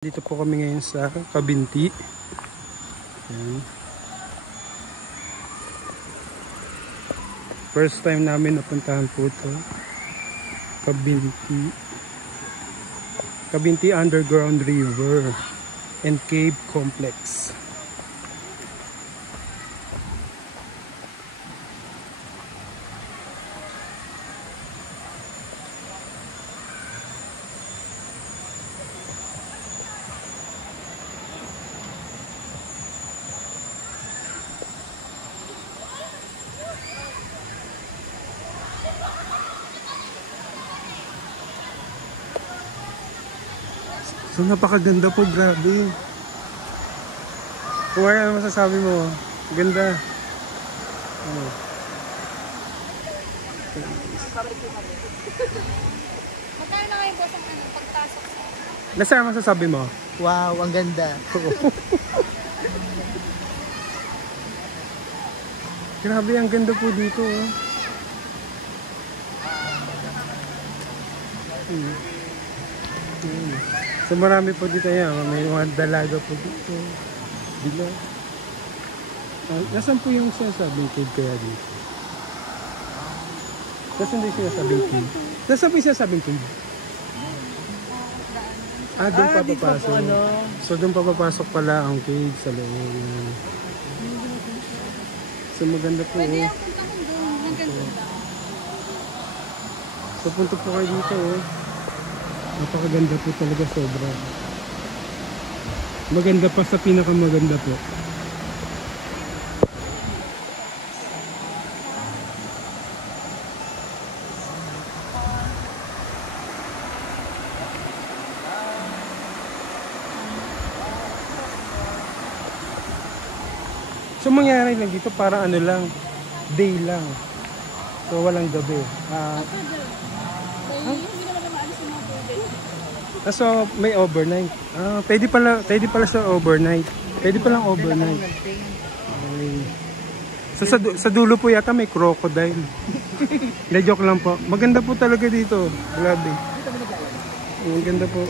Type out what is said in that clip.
Dito po kami ngayon sa Cabinti. Ayan. First time namin napuntahan po ito. Cabinti. Cabinti Underground River and Cave Complex. So napakaganda po, grabe. Kung ano masasabi mo, ganda. Ano? Magkano na ngayon boss ang pagtasok sa... Nasa masasabi mo? Wow, ang ganda. Grabe, ang ganda po dito. Oh. So marami po dito yan. May mga dalaga po dito. Bila. Nasaan po yung sinasabing cave kaya dito? Nasaan din sinasabing cave? Nasaan po yung sinasabing cave? Doon pa papasok. So doon pa papasok pala ang cave sa loob. So maganda po. Pwede yung punta kong doon. Naganda. So punta po kayo dito. Napakaganda po talaga, sobra. Maganda pa sa pinakamaganda po. So mangyari lang dito para ano lang, day lang. So walang gabi. So may overnight. Pwede pala sa overnight. Pwede palang overnight. Okay. So sa dulo po yata may crocodile. Hindi, joke lang po. Maganda po talaga dito. Grabe. Maganda po.